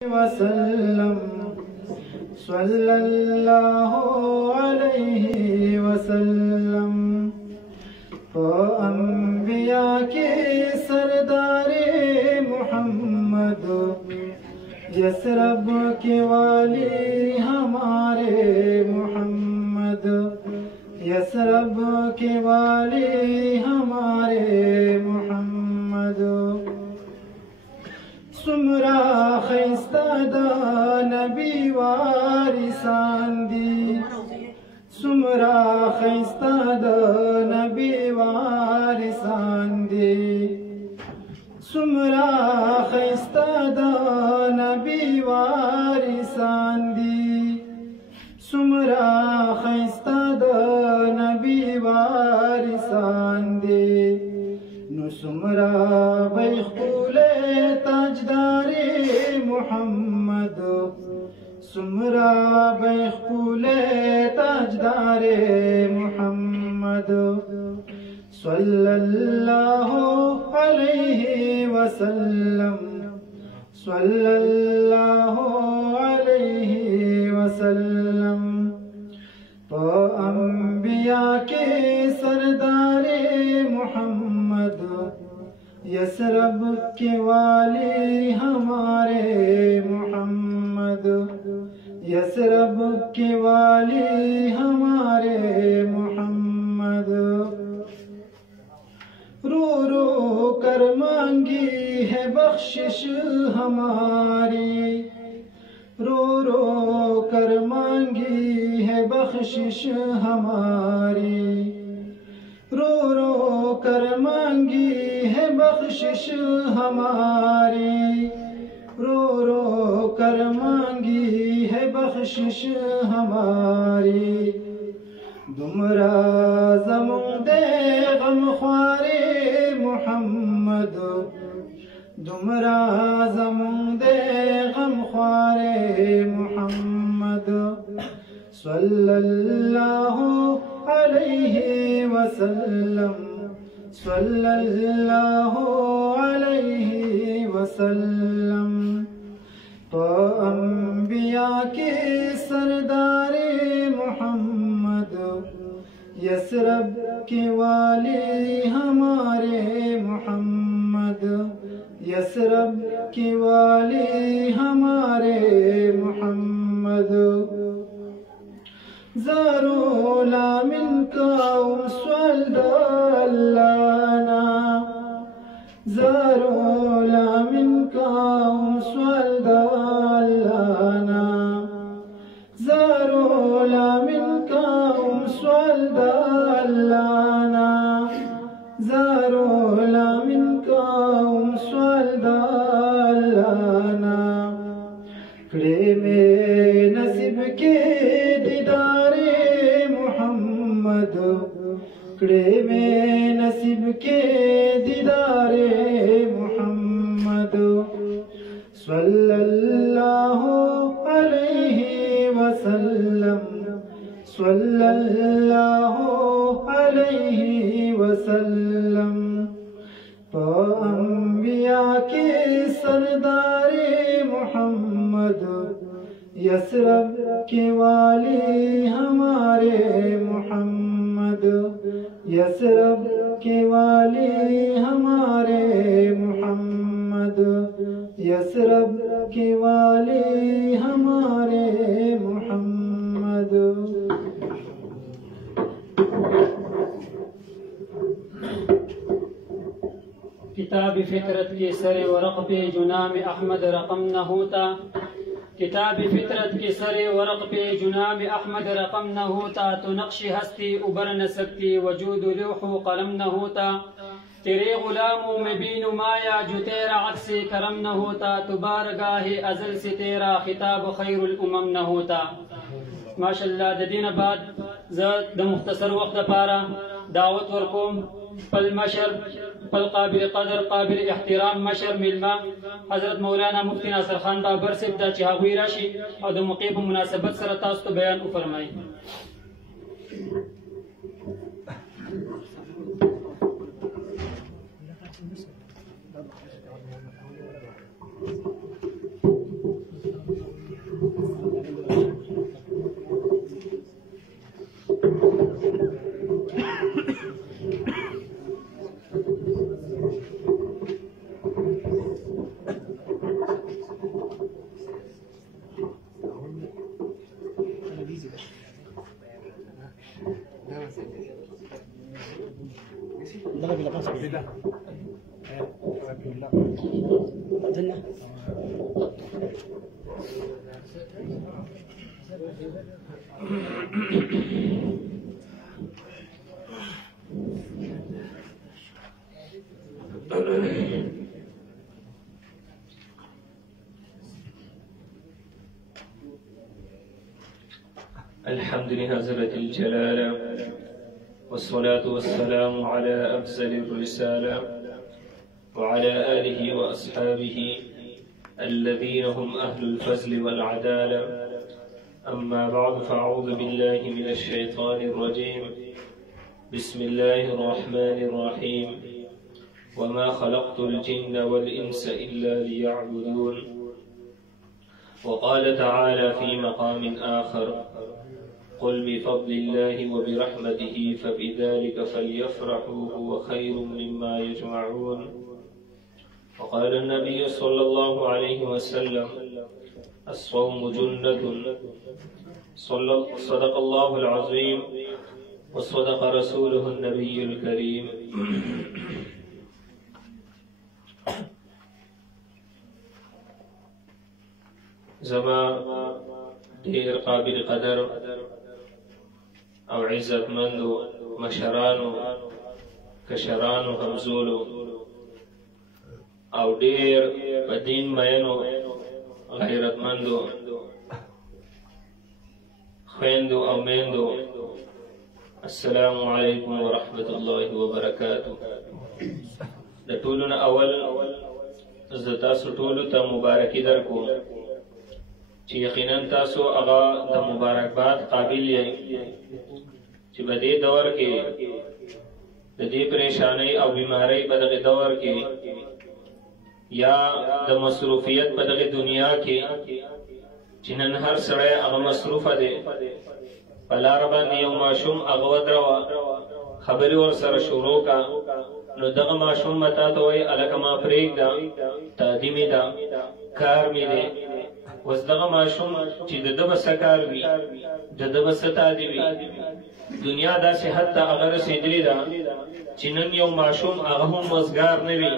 वसल्लम सल्लल्लाहु अलैहि वसल्लम। तो अंबिया के सरदारे मोहम्मद, यसरब के वाली हमारे मोहम्मद, यसरब के वाली हमारे मोहम्मद। सुमरा खैस्तादा नबी वारिसान दी, सुमरा खैस्तादा नबी वारिसान दी, सुमरा खैस्तादा नबी वारिसान दी, सुमरा खैस्तादा नबी वारिसान दी। नुसुमरा बैखुले ताजदारे मोहम्मद, सुमरा बैखुले ताजदारे मोहम्मद। सल्लल्लाहु अलैहि वसल्लम, सल्लल्लाहु अलैहि वसल्लम। तो अंबिया के सरदारे मोहम्मद, यसरब के वाली हमारे मोहम्मद, यसरब के वाली हमारे मोहम्मद। रो रो कर मांगी है बख्शिश हमारी, रो रो कर मांगी है बख्शिश हमारी, रो रो कर मांगी है बख्शिश हमारी, रो रो कर मांगी है बख्शिश हमारी। दुमरा ज़मुंदे गम ख्वारे मोहम्मद, दुमरा ज़मुंदे गम ख्वारे मोहम्मद। सल्लल्लाहु अलैहि वसल्लम, सल्लल्लाहु अलैहि वसल्लम। तो अंबिया के सरदारे मोहम्मद, यसरब के वाली हमारे मोहम्मद, यसरब के वाली हमारे मोहम्मद। ज़ारो लामिन काउम स्वल्दल्लाना, ज़ारो लामिन काउम स्वल्दल्लाना, ज़ारो लामिन काउम स्वल्दल्लाना, ज़ारो लामिन काउम स्वल्दल्लाना। खड़े में नसीब के दीदारे मोहम्मद, खड़े में नसीब के दीदारे मोहम्मद। सल्लल्लाहु अलैहि वसल्लम, सल्लल्लाहु अलैहि वसल्लम। तो अंबिया के सरदारे मोहम्मद, यसरब के वाली हमारे मोहम्मद, यसरब के वाली हमारे मोहम्मद, यसरब के वाली हमारे मोहम्मद। किताब फितरत के सरे वरक़ पे जो नाम अहमद रकम न होता, किताब फितरत के सरे वरक़ पे जो नाम अहमद रकम न होता, तो नक्श हस्ती उबर न सकती वजूद लौह कलम न होता। तेरे गुलामों में भी नुमाया जो तेरा अक्स करम न होता, तो बारगाह अज़ल से तेरा खिताब खैरुल उमम न होता। माशाअल्लाह ददीन बाद ज़ द मुख्तसर वक्त पारा दावत वरकोम पल मशर पल काबिल कदर काबिल एहतराम मशर मिलमा हजरत मौलाना मुफ्ती नासर खान बाबर से दा चिहागुई राशि और द मुक़ीब मुनासबत सर तास्तो बयान फरमाई। الحمد لحضرة الجلالة والصلاة والسلام على أفضل الرسالة وعلى آله وأصحابه الذين هم أهل الفضل والعدالة. أما بعد فأعوذ بالله من الشيطان الرجيم. بسم الله الرحمن الرحيم. وما خلقت الجن والإنس إلا ليعبدون. وقال تعالى في مقام آخر: قل بفضل الله وبرحمته فبذلك فليفرحوا هو خير مما يجمعون. وقال النبي صلى الله عليه وسلم: الصوم جنة. صدق الله العظيم وصدق رسوله النبي الكريم. زما دیر قابل قدر او عزتمندو مشرانو کشرانو همزولو او دیر بدین مینو غیرتمندو خویندو او میندو، السلام علیکم ورحمت الله وبرکاتہ. د ټولو اول زه تاسو ټولو ته مبارکي درکوم چې یقینا تاسو هغه د مبارکباد قابل یې چې په دې دور کې د دې پریشانی او بیماری په دغه دور کې یا د مصروفیت په دغه دنیا کې چې نن هر سړی هغه مصروفه دی، په لاره باندې یو ماشوم هغه ودروه خبرې ورسره شروع کا، نو دغه ماشوم به تا ته وایي هلکه ما پرېږده تادي مې ده کار مې دی. اوس دغه ماشوم چې د ده به څه کار وي، د ده به څه تادي وي. دنیا داسې حد ته هغه رسېدلې ده چې نن یو ماشوم هغه هم وزګار نه وي،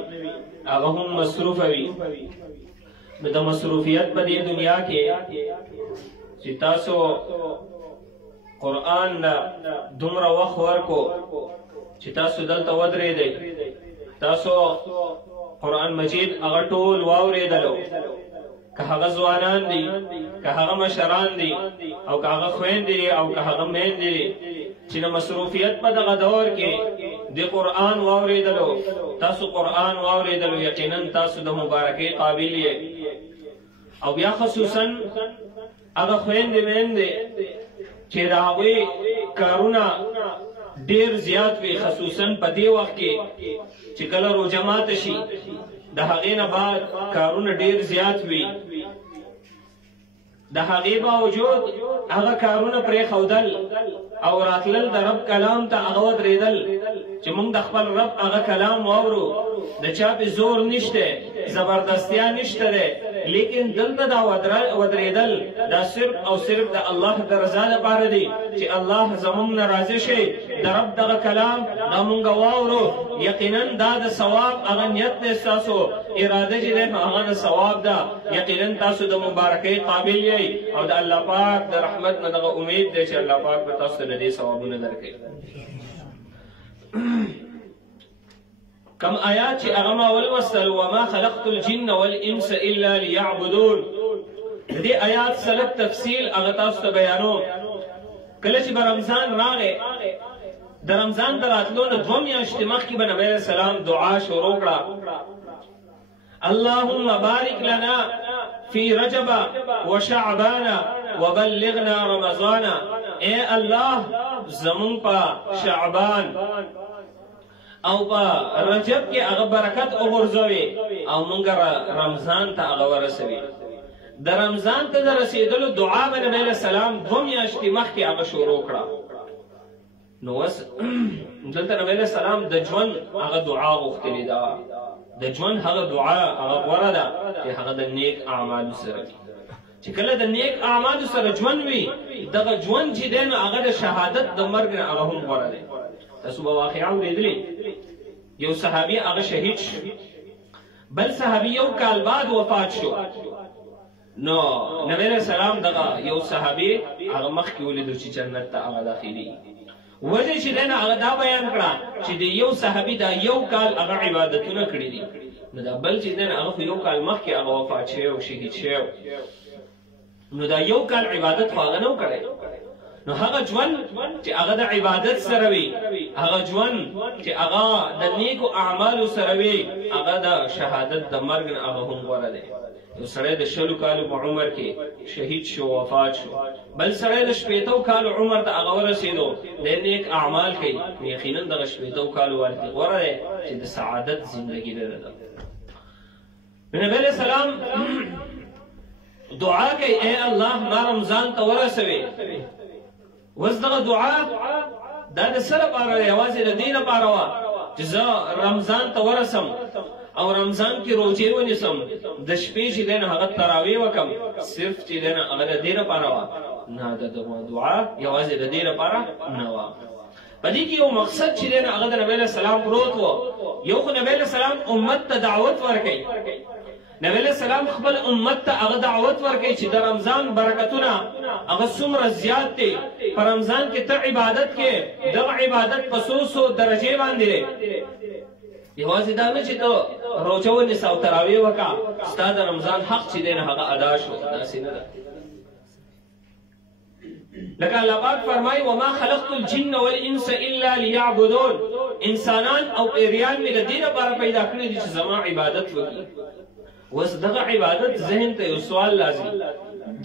هغه هم مصروفه وي. نو د مصروفیت په دې دنیا کې چې تاسو قرآن نه دومره وخت ورکو چې تاسو دلته ودرېدئ، تاسو قرآن مجید هغه ټول واورېدلو، که هغه ځوانان دي، که هغه مشران دي، او که هغه خویندې دي، او که هغه میندې دي چې د مصروفیت په دغه دور کې د قرآن واورېدلو، تاسو قرآن واورېدلو، یقینا تاسو د مبارکۍ قابل یې. او بیا خصوصا هغه خویندې میندې چې د هغوی کارونه ډېر زیات وي، خصوصا په دې وخت کې چې کله روژه ماته شي د هغې نه بعد کارونه ډېر زیات وي، د هغې باوجود هغه کارونه پرېښودل او راتلل د رب کلام ته هغه ودرېدل چې موږ د خپل رب هغه کلام واورو. د چا پې زور نشته، زبردستیا نشته دی، لیکن دلته دا ودرېدل دا صرف او صرف د الله د رضا لپاره دی چې الله زموږ نه راضي شي، د رب دغه کلام دا موږ واورو. یقینا دا د ثواب هغه نیت دی، ستاسو اراده چې دی هغه د ثواب ده. یقینا تاسو د مبارکۍ قابل یئ او د الله پاک د رحمت نه دغه امید دی چې الله پاک به تاسو ته د دې ثوابونه درکوي. کم آیات چې هغه ما ولوستل: وما خلقت الجن والانس الا ليعبدون، د دې آیات سلب تفصیل هغه تاسو ته بیانوم. کله چې به رمضان راغی، د رمضان د راتلو نه 2 میاشتې مخکې به نبی علیه السلام دعا شروع کړه: اللهم بارک لنا فی رجب وشعبان وبلغنا رمضان. اے الله زمون په شعبان او په رجب کې هغه برکت وغورځوي او مونږ رمضان ته هغه ورسوي. د رمضان ته د رسېدلو دعا به نبی علیه السلام 2 میاشتې مخکې هغه شروع کړه. نو اوس دلته نبی علیه السلام د ژوند هغه دعا غوښتلې ده، د ژوند هغه دعا هغه غوره ده چې هغه د نیک اعمالو سره وي. چې کله د نیک اعمالو سره ژوند وي، دغه ژوند چې دی نو هغه د شهادت د مرګ نه هغه هم غوره دی. تاسو به واقعا اورېدلې یو صحابي هغه شهید شو بل صحابي یو کال بعد وفات شو نو نبی علیہ السلام دغه یو صحابي هغه مخکې ولیدو چې جنت ته هغه داخلي وجه چې دنه هغه دا بیان کړه چې د یو صحابي دا یو کال هغه عبادتونه کړی دي نو دا بل چې دنه هغه یو کال مخکې هغه وفات شوی او شهید شوی نو دا یو کال عبادت خو هغه نه کړی نو هغه ژوند چې هغه د عبادت سره وي هغه ژوند چې هغه د نیکو اعمالو سره وي هغه د شهادت د مرګ نه هغه هم غوره دی یو سړی د 20 کالو په عمر کې شهید شو وفات شو بل سړی د 80 کالو عمر ته هغه ورسېدو د نیک اعمال کوي یقینا دغه 80 کالو والي غوره دی چې د سعادت ژوندۍ لري نبی علیہ السلام دعا کوي اے الله ما رمضان ته ورسوي وز دغه دعا دا د سره لپاره یوازې د دین لپاره وا چې زه رمضان ته ورسم او رمضان کې روزې ونیسم د شپې چې دنه هغه تراویح وکم صرف چې دنه هغه د دین لپاره وا نه د دعا یوازې د دین لپاره نه وا پدې کې یو مقصد چې دنه هغه د نبی له سلام پروت وو یو خو نبی له سلام امت ته دعوت ورکړي نبی علیہ السلام خپل امت ته هغه دعوت ورکړي چې د رمضان برکتونه هغه څومره زیات دي په رمضان کې ته عبادت کې دغه عبادت په 100 درجه باندې یوازې دا نه چې ته روزه ونیسه او تراویح وکړه ستا د رمضان حق چې دی نه هغه ادا شو داسې نه ده لکه الله پاک فرمایي وما خلقت الجن والانس الا ليعبدون انسانان او پیریان مې د دې لپاره پیدا کړي دي چې زما عبادت وکړي وس دغه عبادت ذهن ته یو سوال لازم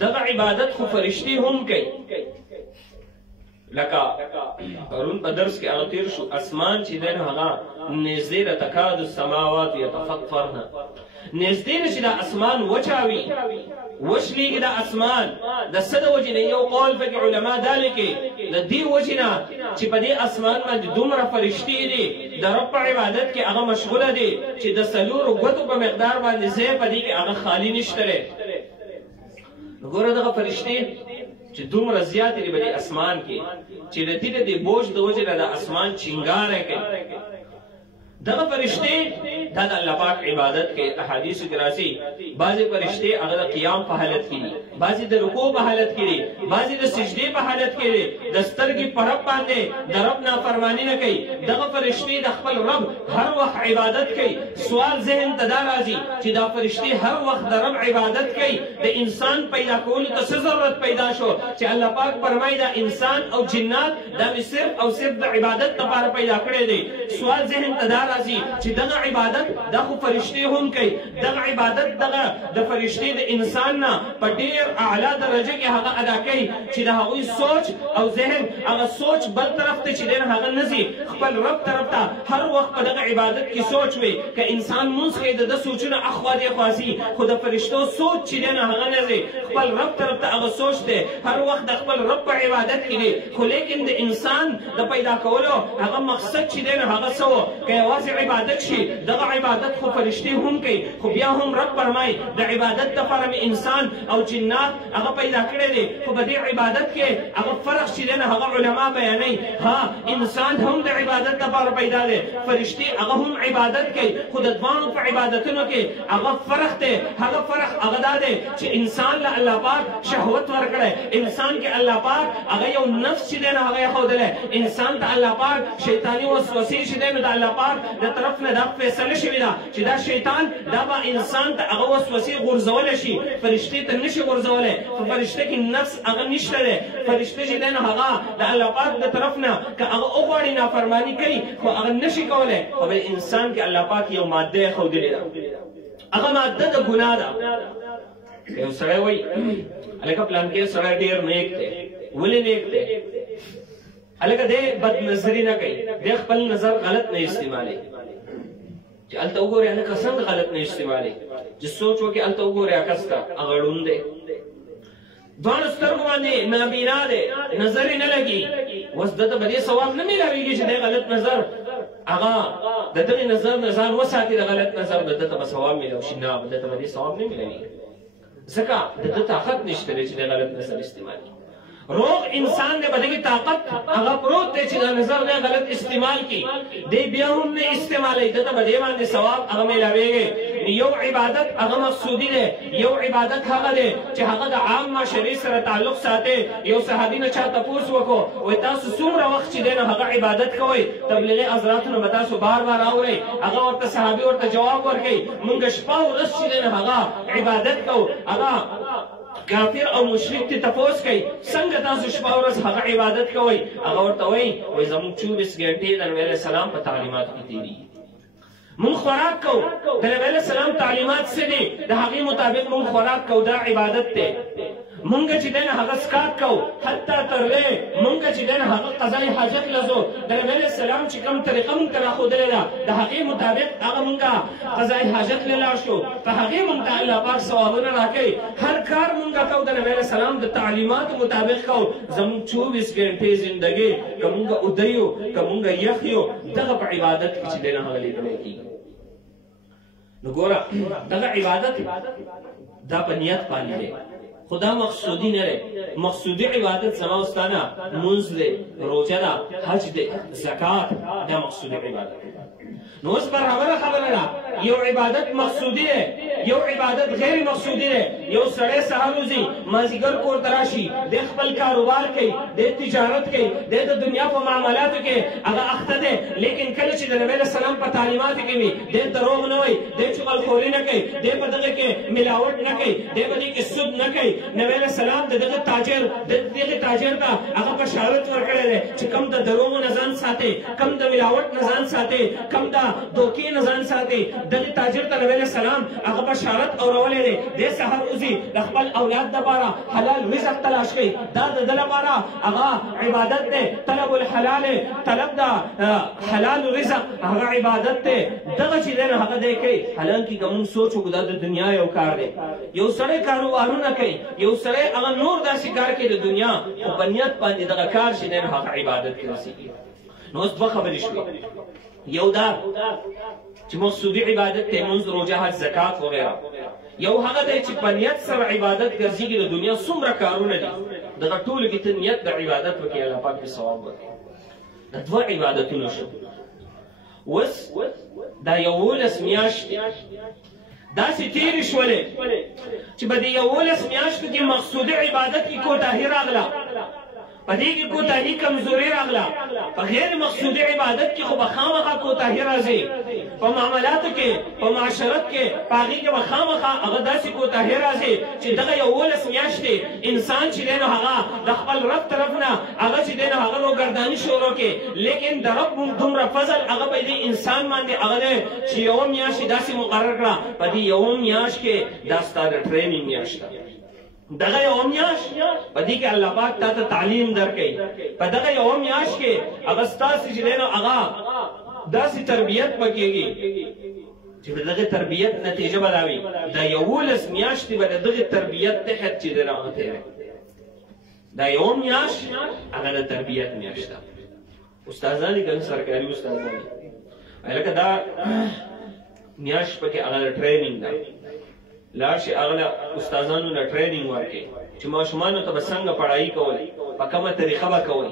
دغه عبادت خو فرشتي هم کوي لکه پرون په درس کې هغه تیر شو اسمان چې دنه هغه نږدې د تکاد السماوات يتفطرن نږدې چې د اسمان وچاوي وشلیږي د اسمان د صد وجنه یو قول په علما دالکه د دې وجنه چې په دې اسمان باندې دومره فرشتي دي د رب عبادت کې هغه مشغوله دي چې د سلور غوتو په مقدار باندې زه په دې کې هغه خالی نشته وګوره دغه فرشتي چې دومره زیات دي په اسمان کې چې د دې د بوج د وجنه د اسمان چنګار کوي دغه فرشتي دا د الله پاک عبادت کې احادیث کې راځي بعضي فرشتي هغه د قیام په حالت کې دي بعضي د رکوع په حالت کې دي بعضي د سجدي په حالت کې دي د سترګې په رب باندې د رب نافرمانی نه کوي دغه فرشتي د خپل رب هر وخت عبادت کوي سوال ذهن ته دا راځي چې دا فرشتي هر وخت د رب عبادت کوي د انسان پیدا کولو ته څه ضرورت پیدا شو چې الله پاک فرمایي دا انسان او جنات دا صرف او صرف د عبادت لپاره پیدا کړی دي سوال ذهن ته دا راځي چې دغه عبادت د خو فرشتي هم کوي دغه عبادت دغه د فرشتي د انسان نه په ډیر اعلی درجه کې هغه ادا کوي چې د هغوی سوچ او ذهن هغه سوچ بل طرف ته چې دین هغه نزي خپل رب طرف ته هر وخت په دغه عبادت کې سوچ وي که انسان مونږ کې د سوچونه اخوا دی خواسي خو د فرشتو سوچ چې دین هغه نزي خپل رب طرف ته هغه سوچ دی هر وخت د خپل رب په عبادت کې دی خو لیکن د انسان د پیدا کولو هغه مقصد چې دین هغه سو که یوازې عبادت شي دغه عبادت خو فرشتي هم کوي خو بیا هم رب فرمای د عبادت لپاره انسان او جنات هغه پیدا کړی دي خو په دې عبادت کې هغه فرق چې دی هغه علما بیانوي ها انسان هم د عبادت لپاره پیدا دی فرشتي هغه هم عبادت کوي خو د دوانو په عبادتونو کې هغه فرق دی هغه فرق هغه دا دی چې انسان له الله پاک شهوت ورکړي انسان کې الله پاک هغه یو نفس چې دی هغه یې ښودلی انسان ته الله پاک شیطاني وسوسې چې دی نو د الله پاک د طرف نه دا فیصله شوې ده چې دا شیطان دا به انسان ته هغه وسوسې غورځولی شي فرشتې ته نشي غورځولی په فرشته کې نفس هغه نشته دی فرشته چې دی نو هغه د الله پاک د طرف نه که هغه وغواړي نافرماني کوي خو هغه نشي کولی خو به انسان کې الله پاک یو ماده یې ښودلې ده هغه ماده د ګناه ده یو سړی وایي هلکه پلانکې سړی ډېر نیک دی ولې نیک دی هلکه دی بد نظري نه کوي دی خپل نظر غلط نه استعمالوي چې هلته وګورې هلکه څنګه غلط نه استعمالوي چې سوچ وکړې هلته وګورې عکس ته هغه ړوند دی دواړو سترګو باندې نابینا دی نظر یې نه لګي اوس ده ته به دې ثواب نه میلاویږي چې دی غلط نظر هغه د دغې نظر نه ځان وساتي د غلط نظر د ده ته به ثواب میلاو شي نه ده ته به دې ثواب نه میلاویږي ځکه د ده طاقت نشته دی چې د غلط نظر استعمال کړي روغ انسان دے بدگی طاقت اگر پروت دے چیزا نظر دے غلط استعمال کی دے بیاہم میں استعمال ہے دتا بدیوان دے ثواب اگر میں لوے گے یو عبادت اگر مقصودی دے یو عبادت حقا دے چی حقا دا عام ما شریف سر تعلق ساتے یو صحابی نا چاہ تپوس وکو ویتاسو سومرا وقت چی دینا حقا عبادت کوئی تبلیغ حضراتو بتاسو بار بار آورے اگر ورطا صحابی ورطا جواب ورکی منگا شپا و رس چی دینا حقا عبادت کو اگر کافر او مشرک تی تپوس کئی سنگ تاسو شپا ورس حقا عبادت کوئی اگر ورطا وی زمون 24 گھنٹے در نبی علیہ السلام پا تعلیمات کی تیری من خوراک کو در نبی علیہ السلام تعلیمات سے دی دا حقی مطابق من خوراک کو دا عبادت تے منگا چی دینا حقا سکات کو حتی ترلے منگا چی دینا حقا قضائی حاجت لزو در نبی علیہ السلام چی کم طریقہ منگا خود لینا دا حقی مطابق اگا منگا قضائی حاجت لینا شو فا حقی منگا اللہ پاک سوابنا راکی ہر کار منگا کو در نبی علیہ السلام دا تعلیمات مطابق کو زمون 24 گھنٹے زندگی کہ منگا ادیو کہ منگا یخیو دغا پا عبادت کی چی دینا حقا لینا کی نگورا دغا عبادت دا پا نیت پانی دے خدا مقصودی نہ رہے مقصودی عبادت زما استانا منز دے روجہ دا حج دے زکاة دا مقصودی عبادت نو اس پر ہمارا خبر رہا یو عبادت مقصودی ہے یو عبادت غیر مقصودی ہے یو سڑے سہروزی مازیگر کور تراشی دے خپل کاروبار کئی دے تجارت کئی دے دنیا پا معاملات کے اگر اختہ دے لیکن کلچ دے نبی علیہ السلام پا تعلیمات کے بھی دے دروغ نوئی دے چغل خوری نہ کئی دے پا دغے کے ملاوٹ نہ کئی دے پا دغے کے سود نہ کئی نبی علیہ السلام دے دغے تاجر تا اگر پا شارت ورکڑے دے چھ کم دا دروغ نظان ساتے کم دا ملاوٹ نظان ساتے کم دا دوکی نظان ساتے دغی تاجر تا نبی علیہ السلام اگر بشارت اور اولے دے سہر اوزی لخبل اولاد دا بارا حلال رزق تلاش کئی دا دل بارا اگر عبادت دے طلب الحلال طلب دا حلال رزق اگر عبادت دے دغا چی دینا حقا دے کئی حلال کی کمون سوچو کدا دا دنیا یو کار دے یو سڑے کاروبارو نہ کئی یو سڑے اگر نور دا سکار کے دا دنیا بنیت پاندی دغا کار چی دینا حقا عبادت کی رسی نو اس دو خبری شوی یو دا چی مقصودی عبادت تے منز روجہ حج زکاة وغیرہ یو حقا دے چی پنیت سر عبادت گرزی کی دا دنیا سمرا کارون دی دا طول کی تنیت دا عبادت وکی اللہ پاک بی ثواب وکی دا دو عبادتو نشو وس دا یوولس میاش دا سی تیری شولے چی با دی یوولس میاش کی مقصودی عبادت کی کوتاہی راغلا پدی کی کوتاہی کمزوری راغلا پا غیر مقصود عبادت کی خوب خامخا کوتاہی رازی پا معاملات کے پا معاشرت کے پاگی کے خامخا اغدا سی کوتاہی رازی چی دغا یولس میاشتے انسان چی دینا حقا دخپل رب طرفنا اغا چی دینا حقا رو گردانی شورو کے لیکن در رب دمرا فضل اغا پا دی انسان ماندے اغا دے چی یوم میاشتی دا سی مقرر کرا پا دی یوم میاش کے داستا در ٹریننگ میاشتا دغه یوم یاش پدې کې الله پاک ته تعلیم درکړي په دغه یوم یاش کې اغستا چې دینو اغا داسې تربیت پکېږي چې دغه تربیت نتیجه بلاوي دا یولس میاشتې به دغه تربیت تحت چې دینو هغه دا یوم یاش هغه د تربیت میاشت استادانی ګن سرکاري استادانی الکه دا میاش پکې هغه ټریننګ ده لاشي اغلا استادانو نه ټریننګ ورکي چې ماشومانو ته بسنګ پڑھائی کوي په کومه طریقه به کوي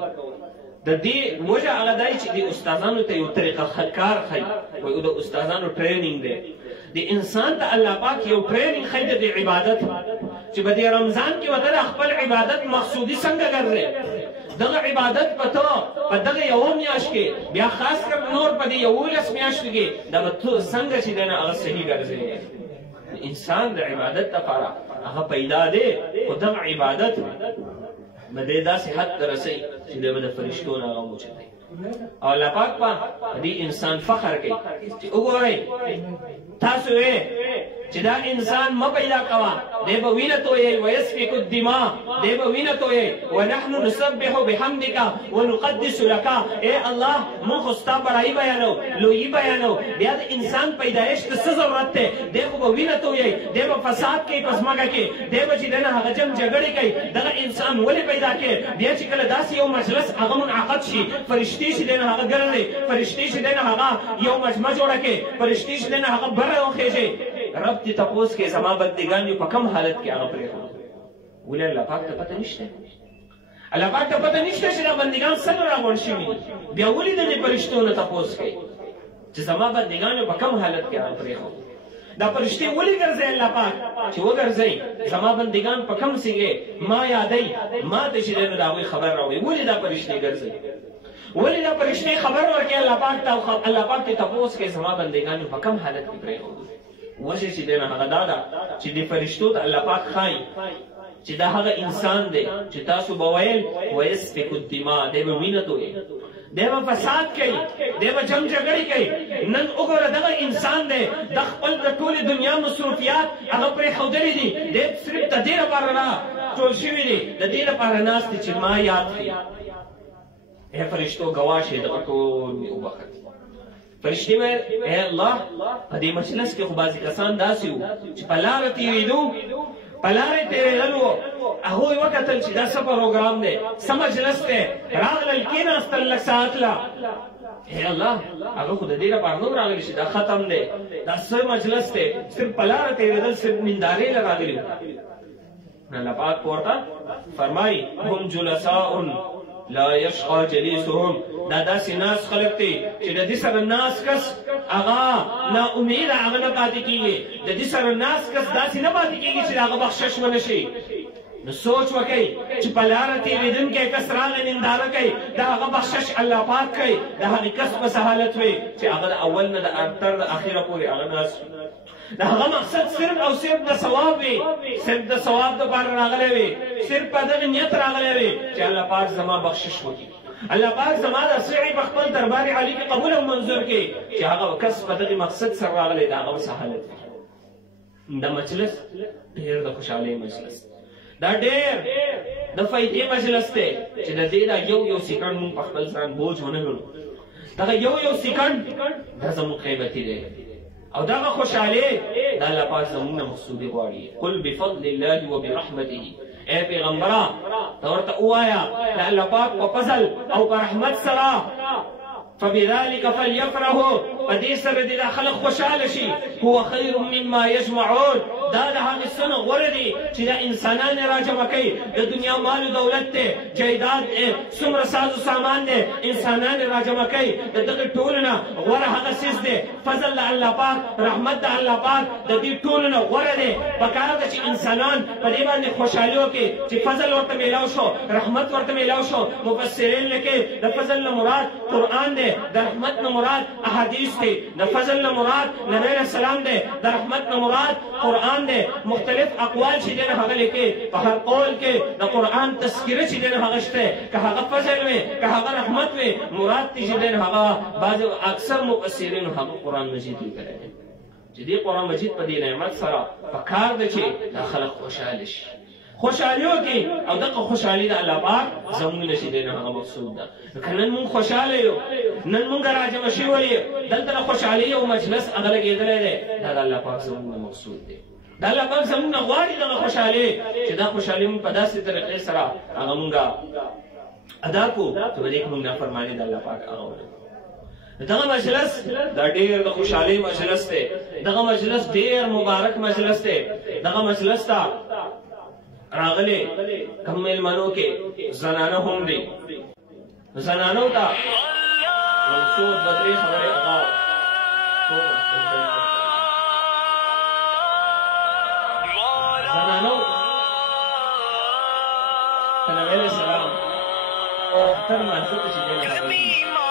د دې موجه هغه دای چې د استادانو ته یو طریقه کار خي او د استادانو ټریننګ دی د انسان ته الله پاک یو ټریننګ خي د عبادت چې په رمضان کې وته خپل عبادت مقصودی څنګه ګرځي دغه عبادت پته په دغه یوم میاش کې بیا خاص کر نور په دې یولس میاش کې دغه څنګه چې دنه هغه صحیح ګرځي انسان د عبادت لپاره هغه پیدا دی او دغه عبادت مده داسې حد ته رسي چې د فرشتو نه هغه موجود دی او الله پاک په دې انسان فخر کوي چې وګورئ تاسو چې دا انسان ما پیدا کوا دی به وینه تویې ويسفك الدماء دی به وینه تویې ونحن نسبح بحمدك ونقدس لك اے الله مون خو ستا بڑائی بیانو لویی بیانو بیا د انسان پیدایش ته څه ضرورت ده دی خو به وینه تویې دی به فساد کوي پسماګه کې دی به چې دنه هغه جنگ جګړې کوي دغه انسان ولې پیدا کې بیا چې کله داسې یو مجلس هغه منعقد شي فرشتي چې دنه هغه ګرځي فرشتي چې دنه هغه یو مجمع جوړه کې فرشتي چې دنه هغه بره وخېږي رب تی تپوس کے زما بندگان جو پا کم حالت کے آغا پریخو ولی اللہ پاک تا پتہ نشتے الله پاک ته پته نشته چې دا بندګان څنګه راغونډ شوي بیا ولې د دې فرشتو نه تپوس کوي چې زما بندګانو په کوم حالت کې هغه پرېښود دا فرشتې ولې ګرځي الله پاک چې وګرځئ زما بندګان په کوم سیږي ما یادوي ما ته چې د هغوی خبر راوړي ولې دا فرشتې ګرځي ولې دا فرشتې خبر ورکړي الله پاک ته الله پاک ته تپوس کوي زما بندګانو په کوم حالت کې پرېښود وجه چې دی نه هغه دا ده چې د فرشتو ته الله پاک ښایي چې دا هغه انسان دی چې تاسو به ویل ویسفک الدماء دی به وینه تویي دی به فساد کوي دی به جنګ جګړې کوي نن وګوره دغه انسان دی د خپل د ټولې دنیا مصروفیات هغه پرېښودلي دي دی صرف د دې لپاره را ټول شوي دي د دې لپاره ناست دي چې ما یاد کړي ای فرشتو ګواه شئ دغه ټول مې وبخښي فرشتې ویل ای الله په دې مجلس کې خو بعضې کسان داسې وو چې په لاره تېرېدو په لارې تېرېدل وو هغوی وکتل چې دا څه پروګرام دی څه مجلس دی راغلل کېناستل لږ ساعت له ای الله هغه خو د دې لپاره نه راغلي چې دا ختم دی دا څه مجلس دی صرف په لاره تېرېدل صرف نندارې له راغلي الله پاک ورته فرمایي هم جلساء لا یشقى جلیسهم دا داسې ناس خلق دی چې د دې سره ناس کس هغه نا امید هغه نه پاتې کېږي د دې سره ناس کس داسې نه پاتې کېږي چې هغه بخشش ونه شي نو سوچ وکړئ چې په لاره تېرېدونکی کس راغی ننداره کوي د هغه بخشش الله پاک کوي د هغې کس په څه حالت وي چې هغه د اول نه تر د اخره پورې هغه ناس د هغه مقصد صرف او صرف د ثواب وي صرف د ثواب دپاره راغلی وي صرف په دغه نیت راغلی وي چې الله پاک زما بخشش وکړي الله پاک زما د سعی په خپل دربار عالي کې قبول او منظور کړي چې هغه کس په دغه مقصد سره راغلی د هغه څه حالت وي دا مجلس ډېر د خوشحالۍ مجلس دا ډېر د فایدې مجلس دی چې د دې دا یو سیکنډ مونږ په خپل ځان بوج ونه ګڼو دغه یو سیکنډ دا زموږ قیمتي دی او دغه خوشحالي دا الله پاک زموږ نه مقصودي غواړي قل بفضل الله وبرحمته اے پیغمبره ته ورته ووایه د الله پاک په فضل او په رحمت سره فبذلك فليفرحوا پدې سره دې دا خلک خوشحاله شي هو خیر مما یجمعون دا د هغې څه نه غوره دي چې دا انسانان یې راجمع کوي د دنیا مال و دولت دی جایداد څومره ساز و سامان دی انسانان یې راجمع کوي د دغې ټولو نه غوره هغه څیز دی فضل د الله پاک رحمت د الله پاک د دې ټولو نه غوره دی پکار ده چې انسانان په دې باندې خوشحالي وکړي چې فضل ورته میلاو شو رحمت ورته میلاو شو مفسرین لیکي د فضل نه مراد قرآن دی د رحمت نه مراد احادیث دی د فضل نه مراد نبی علیه السلام دی د رحمت نه مراد قرآن دی مختلف اقوال چې دی نه هغه لیکي په هر قول کې د قرآن تذکره چې دی نه هغه شته که هغه فضل وي که هغه رحمت وي مراد دی چې دی نه هغه بعض اکثر مفسرینو هغه قرآن مجید لیکلی دی چې دې قرآن مجید په دې نعمت سره پکار ده چې دا خلک خوشحاله شي خوشحالي وکړي او دغه خوشحالي د الله پاک زموږ نه چې دی نه هغه مقصود ده که نن مونږ خوشحاله یو نن مونږ راجمع شوي یو دلته د خوشحالۍ یو مجلس هغه لګېدلی دی دا د الله پاک زموږ نه مقصود دی د الله پاک زموږ نه غواړي دغه خوشحالي چې دا خوشحالي مونږ په داسې طریقې سره هغه مونږ ادا کړو چې په دې کې مونږ نافرماني د الله پاک هغه ولرو دغه مجلس دا ډېر د خوشحالۍ مجلس دی دغه مجلس ډېر مبارک مجلس دی دغه مجلس ته راغلي کم میلمنو کې زنانه هم دي زنانو ته یو څو دوه درې خبرې هغه زنانو ته نبي علیه السلام اختر مانځه ته چې دی